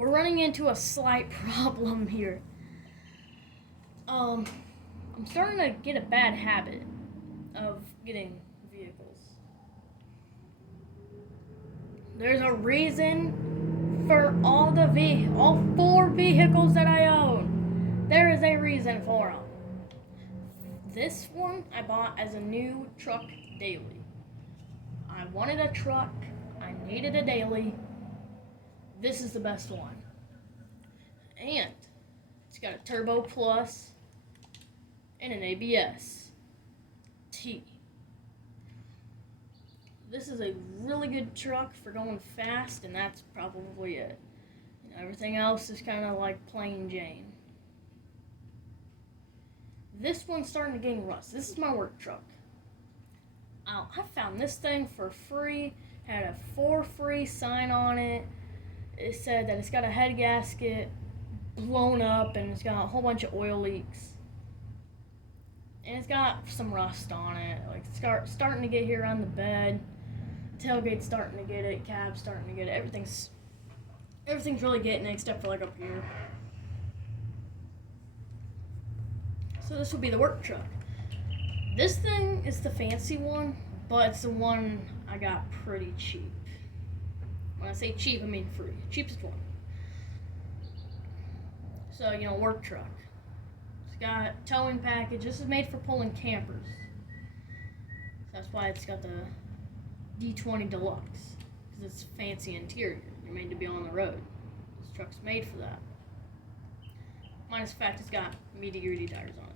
we're running into a slight problem here. I'm starting to get a bad habit of getting vehicles. There's a reason for all 4 vehicles that I own. There is a reason for them. This one I bought as a new truck daily. I wanted a truck. I needed a daily. This is the best one. And it's got a Turbo Plus and an ABS T. This is a really good truck for going fast, and that's probably it. Everything else is kind of like plain Jane. This one's starting to gain rust. This is my work truck. I found this thing for free. Had a for free sign on it. It said that it's got a head gasket blown up and it's got a whole bunch of oil leaks. And it's got some rust on it. Like it's starting to get here on the bed. Tailgate's starting to get it. Cab's starting to get it. Everything's really getting it except for like up here. So this will be the work truck. This thing is the fancy one, but it's the one I got pretty cheap. When I say cheap, I mean free. Cheapest one. So, work truck. It's got towing package. This is made for pulling campers. So that's why it's got the D20 Deluxe. Because it's fancy interior. You're made to be on the road. This truck's made for that. Minus the fact it's got meaty-gritty tires on it.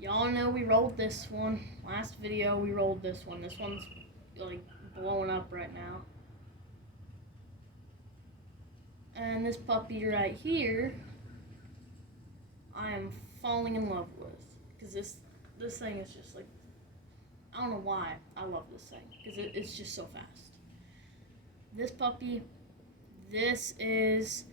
Y'all know we rolled this one. Last video we rolled this one. This one's like blowing up right now. And this puppy right here, I am falling in love with. Because this thing is just like, I don't know why I love this thing. Because it's just so fast. This puppy, this is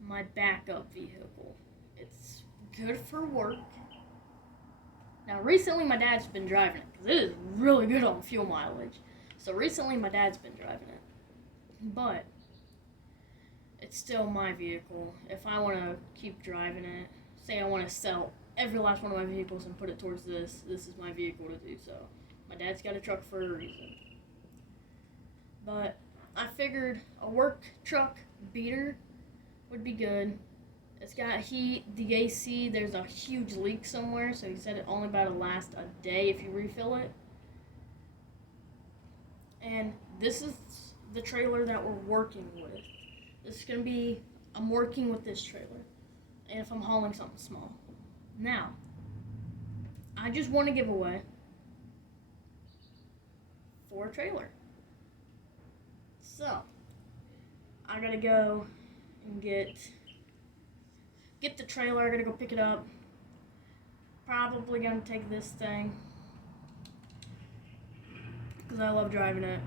my backup vehicle. It's good for work. Now, recently my dad's been driving it because it is really good on fuel mileage. So recently my dad's been driving it. But it's still my vehicle. If I want to keep driving it, say I want to sell every last one of my vehicles and put it towards this is my vehicle to do so. My dad's got a truck for a reason. But I figured a work truck beater would be good. It's got heat, the AC, there's a huge leak somewhere, so he said it only about to last a day if you refill it. And this is the trailer that we're working with. This is going to be, I'm working with this trailer, and if I'm hauling something small. Now, I just want to give away 4 trailer. So, I gotta go and get the trailer. I gotta go pick it up. Probably gonna take this thing because I love driving it.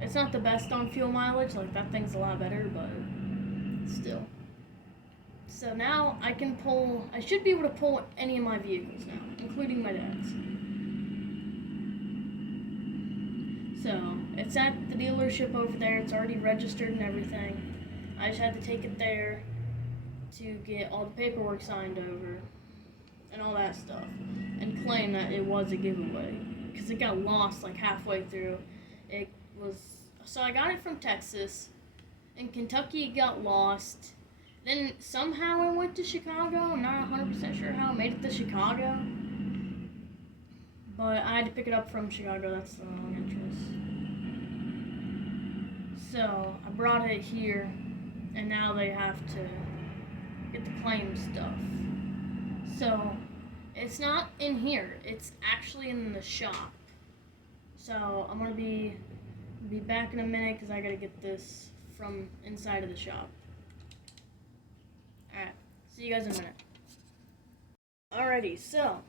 It's not the best on fuel mileage, like that thing's a lot better, but still. So now I should be able to pull any of my vehicles now, including my dad's. So it's at the dealership over there. It's already registered and everything. I just had to take it there to get all the paperwork signed over and all that stuff and claim that it was a giveaway because it got lost like halfway through. So I got it from Texas. In Kentucky it got lost. Then somehow it went to Chicago. I'm not 100% sure how it made it to Chicago. But I had to pick it up from Chicago. That's the long entrance. So I brought it here and now they have to get the claim stuff. So it's not in here. It's actually in the shop. So I'm gonna be back in a minute because I gotta get this from inside of the shop. Alright, see you guys in a minute. Alrighty, so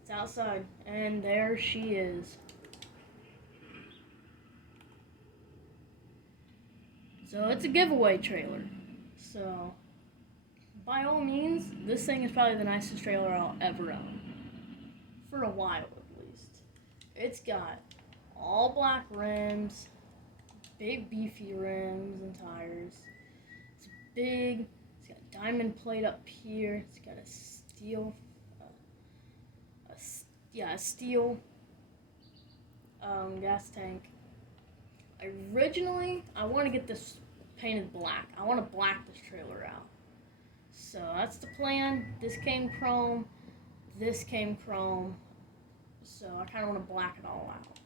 it's outside and there she is. So it's a giveaway trailer. So by all means, this thing is probably the nicest trailer I'll ever own. For a while, at least. It's got all black rims, big beefy rims and tires. It's big. It's got a diamond plate up here. It's got a steel, a steel gas tank. Originally, I want to get this painted black. I want to black this trailer out. So that's the plan. This came chrome. This came chrome. So I kind of want to black it all out.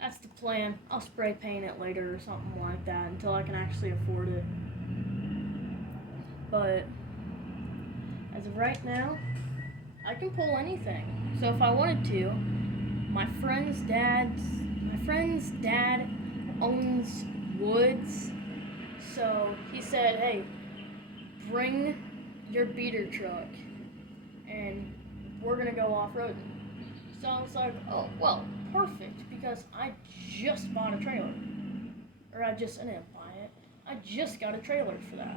That's the plan. I'll spray paint it later or something like that until I can actually afford it. But as of right now, I can pull anything. So if I wanted to, my friend's dad owns woods. So he said, hey, bring your beater truck and we're gonna go off-roading. So I was like, oh, well, perfect, because I just bought a trailer. I didn't buy it. I just got a trailer for that.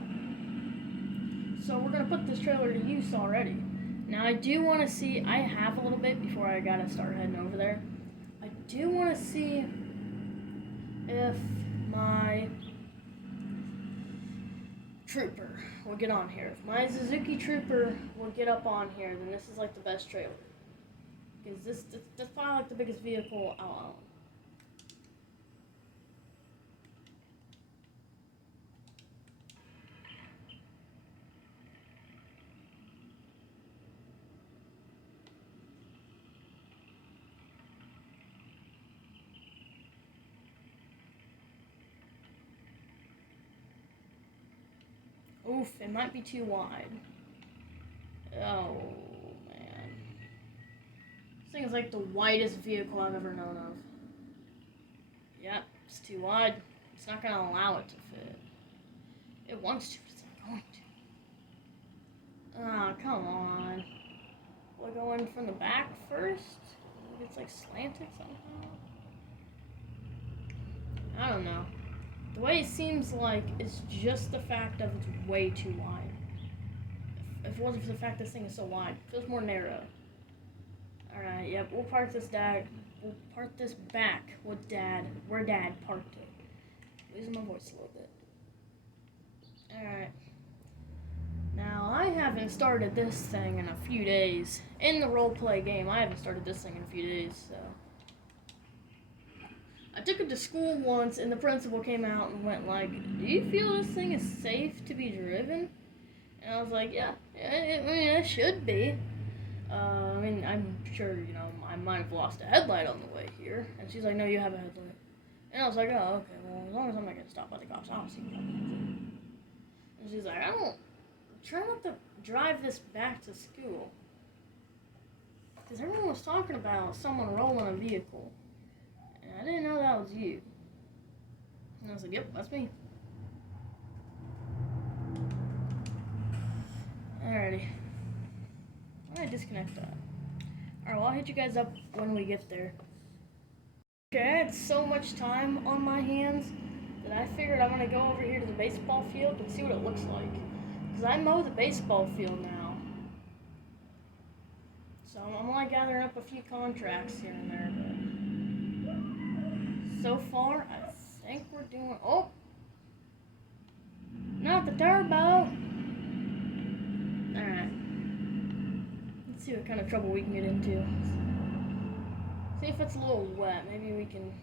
So we're gonna put this trailer to use already. Now I do want to see, I have a little bit before I gotta start heading over there. I do want to see if my Trooper will get on here. If my Suzuki Trooper will get up on here, then this is like the best trailer. Because that's probably like the biggest vehicle I'll own. Oof, it might be too wide. Oh, man. This thing is like the widest vehicle I've ever known of. Yep, it's too wide. It's not going to allow it to fit. It wants to, but it's not going to. Oh, come on. Will I go in from the back first? Maybe it's like slanted somehow? I don't know. The way it seems like it's just the fact of it's way too wide. If it wasn't for the fact this thing is so wide, it feels more narrow. Alright, yep, we'll park this back with where Dad parked it. Losing my voice a little bit. Alright. Now, I haven't started this thing in a few days. In the roleplay game, I haven't started this thing in a few days, so. I took it to school once, and the principal came out and went like, do you feel this thing is safe to be driven? And I was like, yeah, it should be. I'm sure, I might have lost a headlight on the way here. And she's like, no, you have a headlight. And I was like, oh, okay, well, as long as I'm not getting stopped by the cops, I don't see nothing. And she's like, try not to drive this back to school. Because everyone was talking about someone rolling a vehicle. I didn't know that was you. And I was like, yep, that's me. Alrighty. Why did I disconnect that? Alright, well, I'll hit you guys up when we get there. Okay, I had so much time on my hands that I figured I'm going to go over here to the baseball field and see what it looks like. Because I mow the baseball field now. So I'm only gathering up a few contracts here and there, but so far, I think we're doing... Oh! Not the turbo! Alright. Let's see what kind of trouble we can get into. See if it's a little wet. Maybe we can...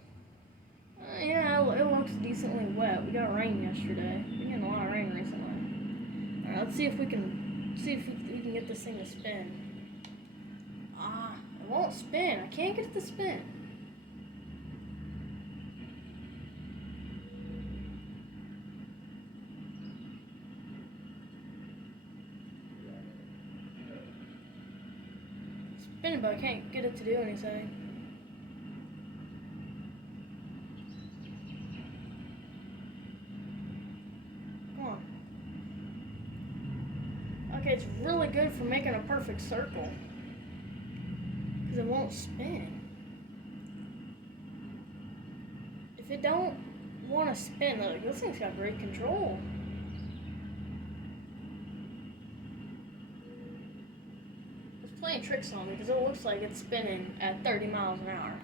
yeah, it looks decently wet. We got rain yesterday. We're getting a lot of rain recently. Alright, let's see if we can... we can get this thing to spin. Ah, it won't spin. I can't get it to spin. Spinning, but I can't get it to do anything. Come on. Okay, it's really good for making a perfect circle. Because it won't spin. If it don't want to spin, look, this thing's got great control. Playing tricks on me because it looks like it's spinning at 30 miles an hour.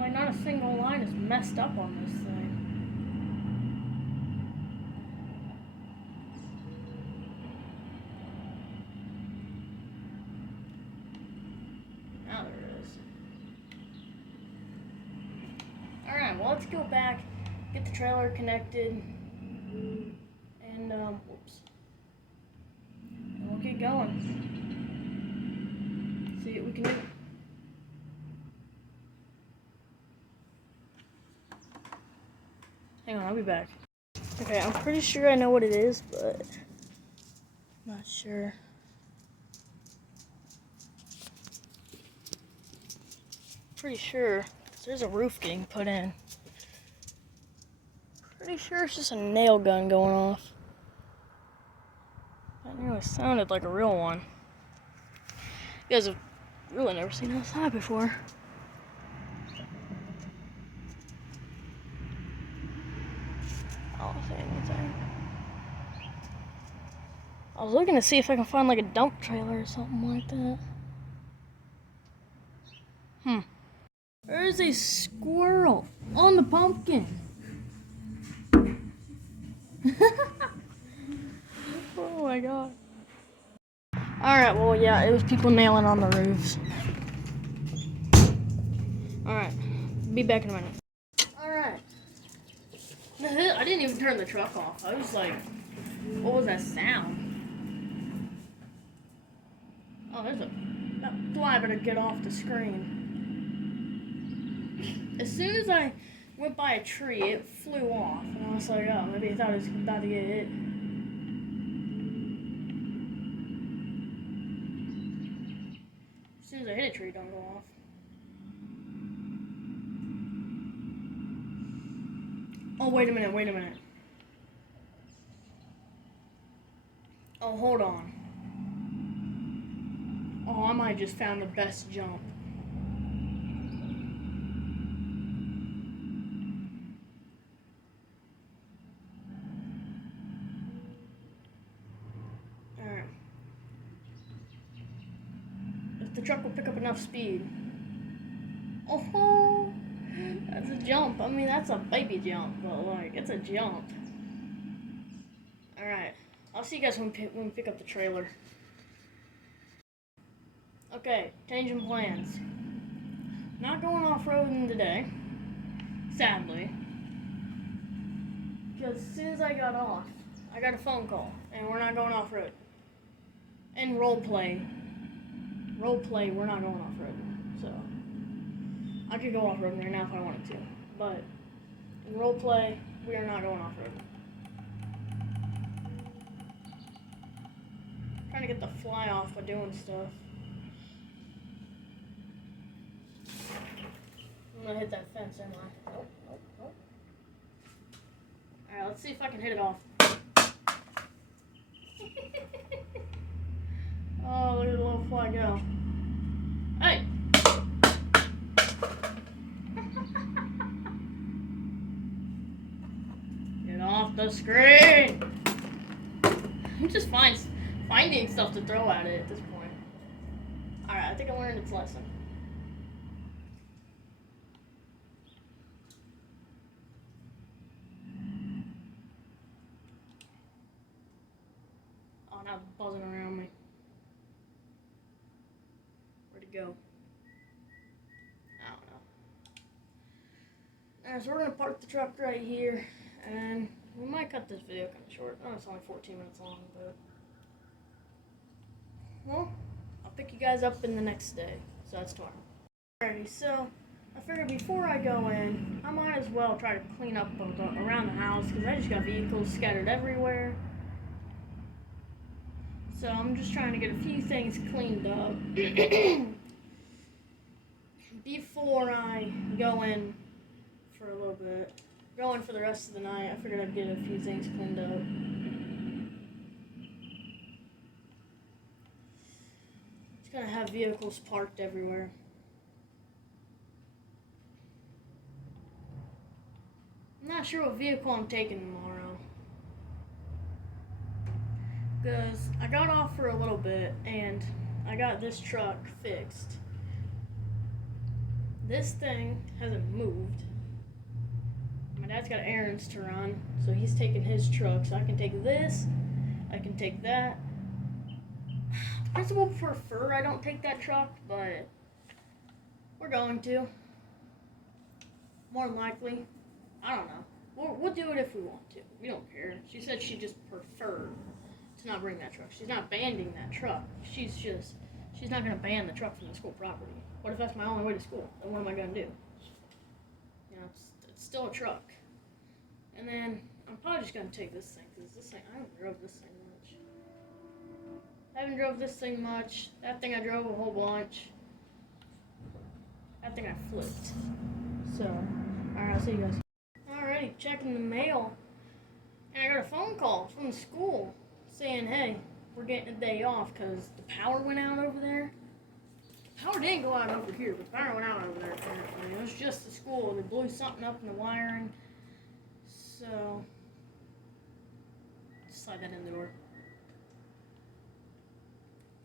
Like not a single line is messed up on this thing. Now there is. Alright, well, let's go back, get the trailer connected, and, whoops. And we'll get going. See what we can do. Hang on, I'll be back. Okay, I'm pretty sure I know what it is, but not sure. Pretty sure there's a roof getting put in. Pretty sure it's just a nail gun going off. That nearly sounded like a real one. You guys have really never seen outside before. I don't see anything. I was looking to see if I can find like a dump trailer or something like that. There's a squirrel on the pumpkin. Oh my god. Alright, well, yeah, it was people nailing on the roofs. Alright, be back in a minute. Alright. I didn't even turn the truck off. I was like, what was that sound? Oh, there's a... That fly better get off the screen. As soon as I went by a tree, it flew off. And I was like, oh, maybe I thought it was about to get hit. As soon as I hit a tree, don't go off. Oh, wait a minute. Oh, hold on. Oh, I might have just found the best jump. Alright. If the truck will pick up enough speed. Oh, that's a jump. I mean, that's a baby jump, but like, it's a jump. Alright. I'll see you guys when we pick up the trailer. Okay, changing plans. Not going off-roading today, sadly. Because as soon as I got off, I got a phone call, and we're not going off-road. And roleplay, we're not going off-road. So, I could go off-roading right now if I wanted to. But, in roleplay, we are not going off-road. Trying to get the fly off by doing stuff. I'm gonna hit that fence, am I? Nope. Alright, let's see if I can hit it off. Oh, look at the little fly go. Hey! Get off the screen! I'm just finding stuff to throw at it at this point. Alright, I think I learned its lesson. Oh, now it's buzzing around me. Where'd it go? I don't know. Alright, so we're gonna park the truck right here, and we might cut this video kind of short. Oh, it's only 14 minutes long, but... Well, I'll pick you guys up in the next day, so that's tomorrow. Alrighty, so I figured before I go in, I might as well try to clean up around the house, because I just got vehicles scattered everywhere. So I'm just trying to get a few things cleaned up before I go in for a little bit. Go in for the rest of the night. I figured I'd get a few things cleaned up. Just gonna have vehicles parked everywhere. I'm not sure what vehicle I'm taking tomorrow. Because I got off for a little bit and I got this truck fixed. this thing hasn't moved. My dad's got errands to run, so he's taking his truck. So I can take this, I can take that. The principal prefer I don't take that truck, but we're going to. More than likely. I don't know. We'll do it if we want to. We don't care. She said she just preferred to not bring that truck. She's not banning that truck. She's not going to ban the truck from the school property. What if that's my only way to school? Then what am I going to do? You know, it's still a truck. And then I'm probably just going to take this thing, because this thing, I haven't drove this thing much. I haven't drove this thing much. That thing I drove a whole bunch. That thing I flipped. So, alright, I'll see you guys. Alrighty, checking the mail. And I got a phone call from the school saying, hey, we're getting a day off because the power went out over there. The power didn't go out over here, but the power went out over there apparently. It was just the school. They blew something up in the wiring. So, just slide that in the door.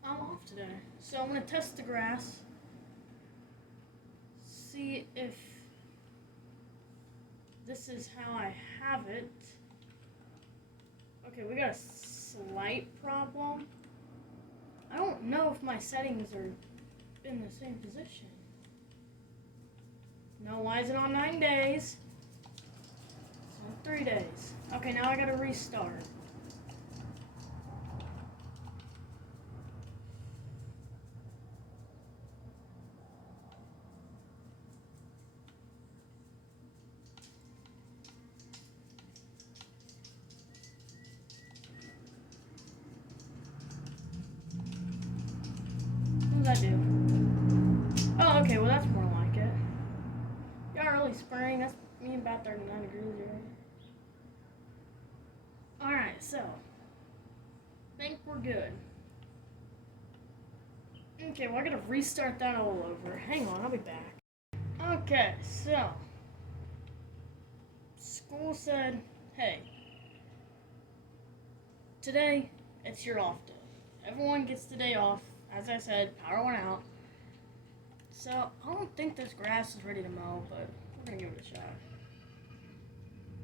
I'm off today. So I'm going to test the grass. See if this is how I have it. Okay, we got a slight problem. I don't know if my settings are in the same position. No, why is it on 9 days? It's on 3 days. Okay, now I gotta restart. What does that do? Oh, okay, well that's more like it. Got early spring, that's me about 39 degrees here. Alright, so I think we're good. Okay, well I gotta restart that all over. Hang on, I'll be back. Okay, so school said, hey, today it's your off day. Everyone gets the day off. As I said, power went out. So, I don't think this grass is ready to mow, but we're going to give it a shot.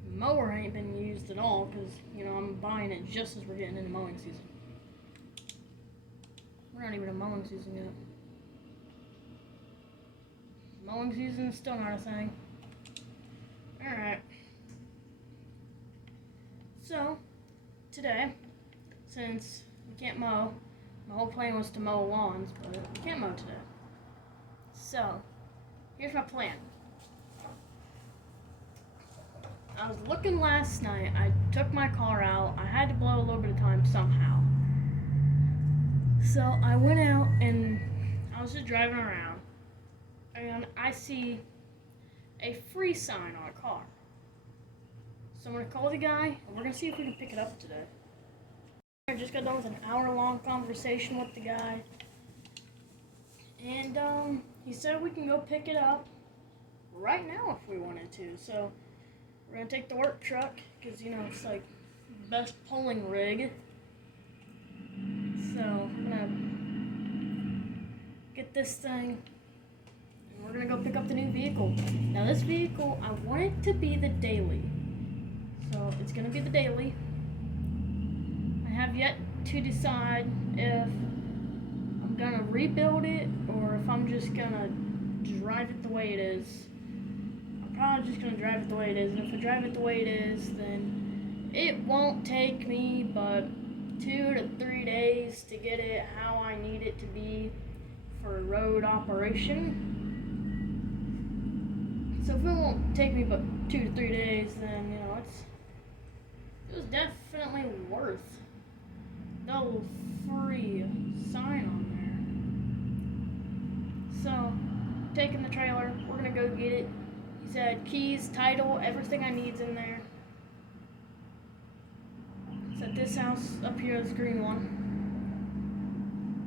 The mower ain't been used at all because, you know, I'm buying it just as we're getting into mowing season. We're not even in mowing season yet. Mowing season is still not a thing. Alright. So, today, since we can't mow, my whole plan was to mow lawns, but we can't mow today. So, here's my plan. I was looking last night. I took my car out. I had to blow a little bit of time somehow. So, I went out and I was just driving around. And I see a free sign on a car. So, I'm going to call the guy and we're going to see if we can pick it up today. I just got done with an hour-long conversation with the guy, and he said we can go pick it up right now if we wanted to. So we're gonna take the work truck because you know it's like the best pulling rig. So I'm gonna get this thing, and we're gonna go pick up the new vehicle. Now this vehicle, I want it to be the daily, so it's gonna be the daily. I have yet to decide if I'm gonna rebuild it or if I'm just gonna drive it the way it is. I'm probably just gonna drive it the way it is, and if I drive it the way it is, then it won't take me but 2 to 3 days to get it how I need it to be for road operation. So if it won't take me but 2 to 3 days, then you know it was definitely worth the free sign on there. So, taking the trailer, we're gonna go get it. He said keys, title, everything I need's in there. Said this house up here is the green one.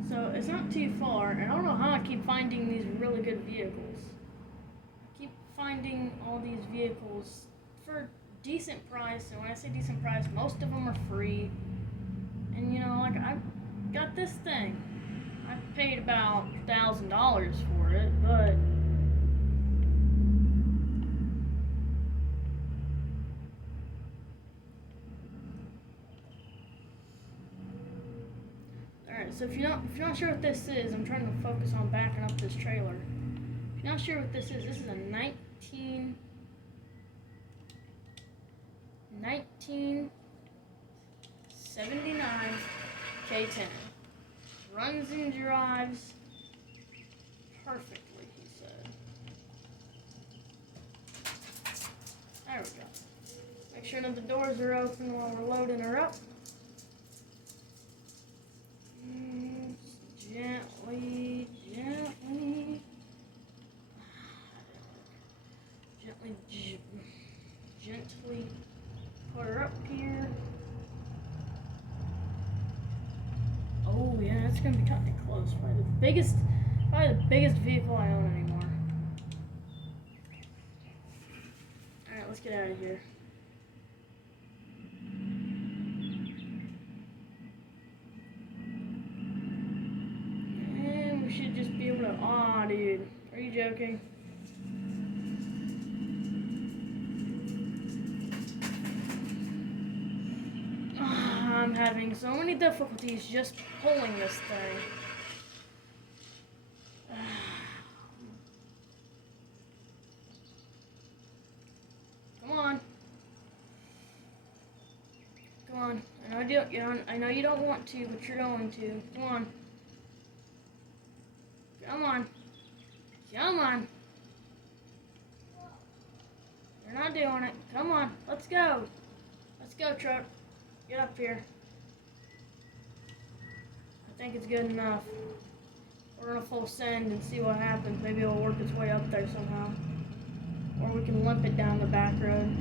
So it's not too far, and I don't know how I keep finding these really good vehicles. I keep finding all these vehicles for decent price, and when I say decent price, most of them are free. And you know, like I got this thing. I paid about $1,000 for it, but So if you're not sure what this is, I'm trying to focus on backing up this trailer. If you're not sure what this is a 1979 K10. Runs and drives perfectly, he said. There we go. Make sure that the doors are open while we're loading her up. Gently put her up here. Oh yeah, that's gonna be kind of close. Probably the biggest vehicle I own anymore. All right, let's get out of here. And we should just be able to. Aw, dude, are you joking? I'm having so many difficulties just pulling this thing. Come on. Come on. I know you don't want to, but you're going to. Come on. Come on. Come on. You're not doing it. Come on. Let's go. Let's go, truck. Get up here. I think it's good enough. We're gonna full send and see what happens. Maybe it'll work its way up there somehow. Or we can limp it down the back road.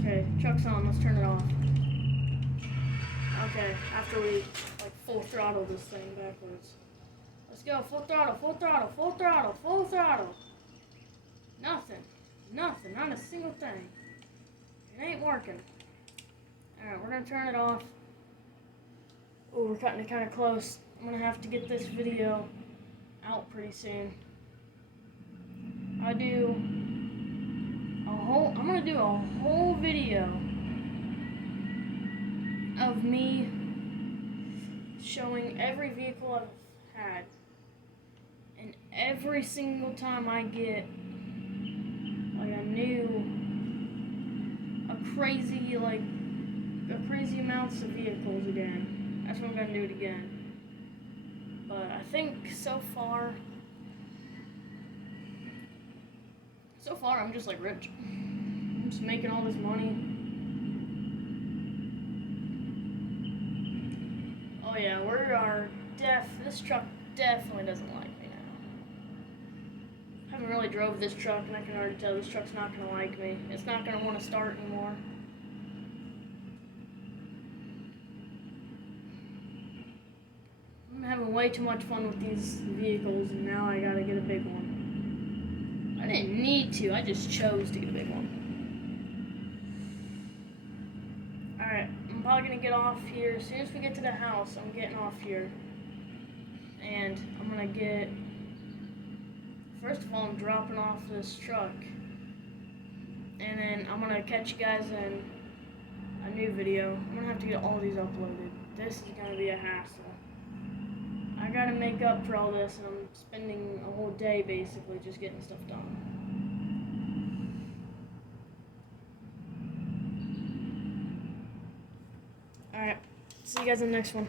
Okay, truck's on. Let's turn it off. Okay, after we like full throttle this thing backwards. Let's go. Full throttle, full throttle, full throttle, full throttle. Nothing. Nothing. Not a single thing. It ain't working. Alright, we're gonna turn it off. Oh, we're cutting it kind of close. I'm gonna have to get this video out pretty soon. I'm gonna do a whole video of me showing every vehicle I've had. And every single time I get like crazy amounts of vehicles again. That's when I'm gonna do it again. But I think so far I'm just like rich. I'm just making all this money. Oh yeah, this truck definitely doesn't like me now. I haven't really drove this truck and I can already tell this truck's not gonna like me. It's not gonna want to start anymore. I'm having way too much fun with these vehicles and now I gotta get a big one. I didn't need to, I just chose to get a big one. Alright, I'm probably gonna get off here. As soon as we get to the house, I'm getting off here. And I'm gonna first of all, I'm dropping off this truck. And then I'm gonna catch you guys in a new video. I'm gonna have to get all these uploaded. This is gonna be a hassle. I gotta make up for all this, and I'm spending a whole day basically just getting stuff done. Alright, see you guys in the next one.